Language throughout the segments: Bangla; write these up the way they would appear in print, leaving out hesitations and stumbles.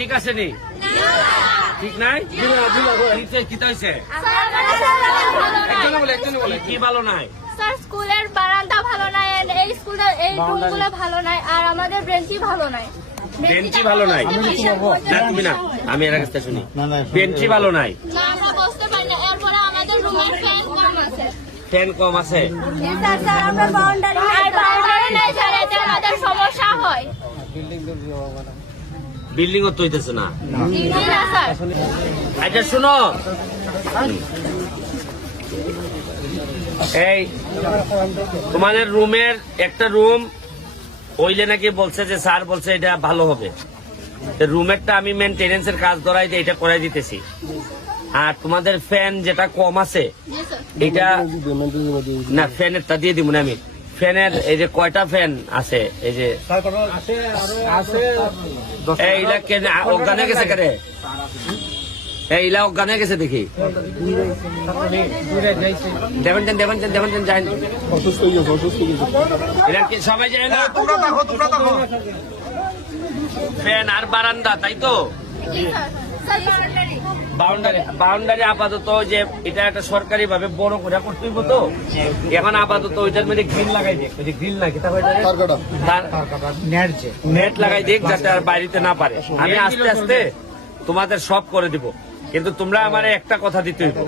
ঠিক আছে নি? ঠিক নাই? কি ভালো নাই? স্যার স্কুলের বারান্দা ভালো নাই, এই স্কুলের এই রুমগুলো ভালো নাই, আর আমাদের বেঞ্চি ভালো নাই। বেঞ্চি ভালো নাই? না তুমি না, আমি এর কাছে শুনি। বেঞ্চি ভালো নাই, আমরা বসতে পারি না। এরপরে আমাদের রুমের ফ্যান কম আছে। ফ্যান কম আছে। স্যার আমরা বাউন্ডারি নাই, স্যার এতে আমাদের সমস্যা হয়। বিল্ডিং ও তৈতেছে না। স্যার আচ্ছা শুনো, এই তোমাদের রুমের একটা রুম ওইলে নাকি বলছে যে স্যার বলছে এটা ভালো হবে। রুমেরটা আমি মেনটেনেন্সের কাজ ধরাই দিয়ে এটা করাই দিতেছি। আর তোমাদের ফ্যান যেটা কম আছে এটা না, ফ্যানেরটা দিয়ে দিব না আমি। ফ্যানের এই যে কয়টা ফ্যান আছে, এই যে এইলা কেন অজ্ঞানে গেছে কেন? এইলা অজ্ঞানে গেছে দেখি। দেবেন যাই এরা কি সবাই যায় না? ফ্যান আর বারান্দা, তাই তো? বাউন্ডারি আপাতত যে এটা একটা সরকারি ভাবে বড় করে করতে হইব, তো এখন আপাতত ওইটার মধ্যে গ্রিল লাগাই দেখ, ওই যে গ্রিল না কিতা নেট লাগাই দেখ, যাতে আর বাইরেতে না পারে। আমি আস্তে আস্তে তোমাদের সব করে দিব, কিন্তু তোমরা আমার একটা কথা দিতে হইব,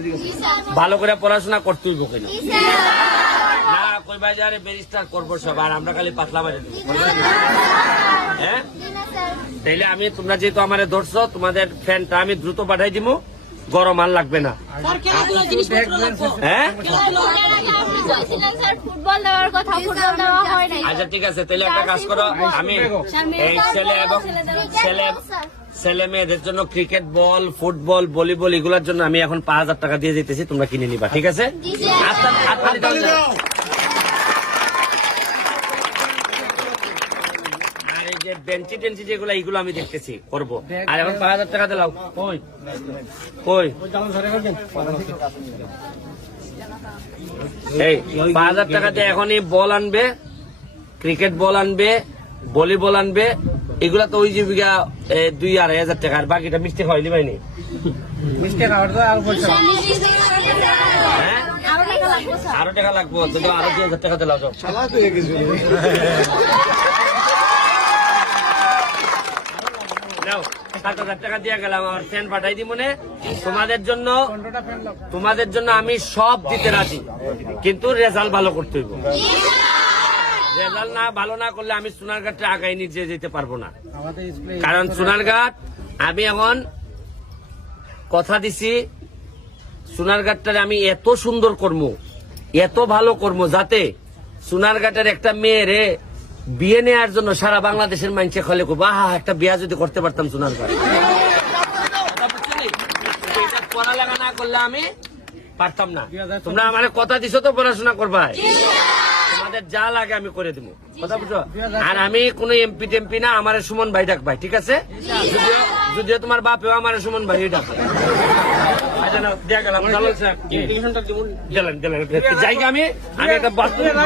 ভালো করে পড়াশোনা করতে হইব। কেন না কই বাজারে ব্যারিস্টার করবো সব, আর আমরা খালি পাতলা বাজে দেবো। হ্যাঁ তাইলে আমি, তোমরা যেহেতু আমারে ধরছো, তোমাদের ফ্যানটা আমি দ্রুত পাঠাই দিব, গরম আর লাগবে না। হ্যাঁ আচ্ছা ঠিক আছে, তাহলে একটা কাজ করো, আমি এই ছেলে এবং ছেলে মেয়েদের জন্য ক্রিকেট বল, ফুটবল, ভলিবল এগুলোর জন্য আমি এখন 5,000 টাকা দিয়ে দিতেছি, তোমরা কিনে নিবা, ঠিক আছে? আর এই যে বেঞ্চি টেঞ্চি যেগুলো, এইগুলো আমি দেখতেছি করবো। আর এখন 5,000 টাকা দিলাও, কই এই 5,000 টাকা দিয়ে এখনই বল আনবে, ক্রিকেট বল আনবে, ভলিবল আনবে, এগুলা তো ওই জীবিকা 2,000-2,500 টাকা। আর বাকিটা মিষ্টি খাওয়াই দিবাইনি? মিষ্টি খাওয়ার তো আরো টাকা লাগবো, আরো 2,000 টাকা দিলাও। 7,000 টাকা দিয়ে গেলাম, আমার ফ্যান পাঠাই দিব মনে। তোমাদের জন্য আমি সব দিতে রাজি, কিন্তু রেজাল্ট ভালো করতে হইব। রেজাল্ট না ভালো না করলে আমি সোনারঘাটে আগাই নিয়ে যেতে পারবো না। কারণ সোনারঘাট আমি এখন কথা দিছি, সোনারঘাটটারে আমি এত সুন্দর করবো, এত ভালো করবো, যাতে সোনারঘাটের একটা মেয়েরে বিয়ে নেওয়ার জন্য সারা বাংলাদেশের মানুষে খলে করবো, আহা একটা বিয়া যদি করতে পারতাম সোনারঘাট। পড়ালেখা না করলে আমি পারতাম না। তোমরা আমার কথা দিছো তো পড়াশোনা করবা, তোমাদের যা লাগে আমি করে দিব, কথা বুঝো? আর আমি কোন এমপি টেমপি না, আমার সুমন ভাই ডাক ভাই, ঠিক আছে? যদিও তোমার বাপেও আমার সুমন ভাই ডাকে। জায়গা আমি একটা বাথরুম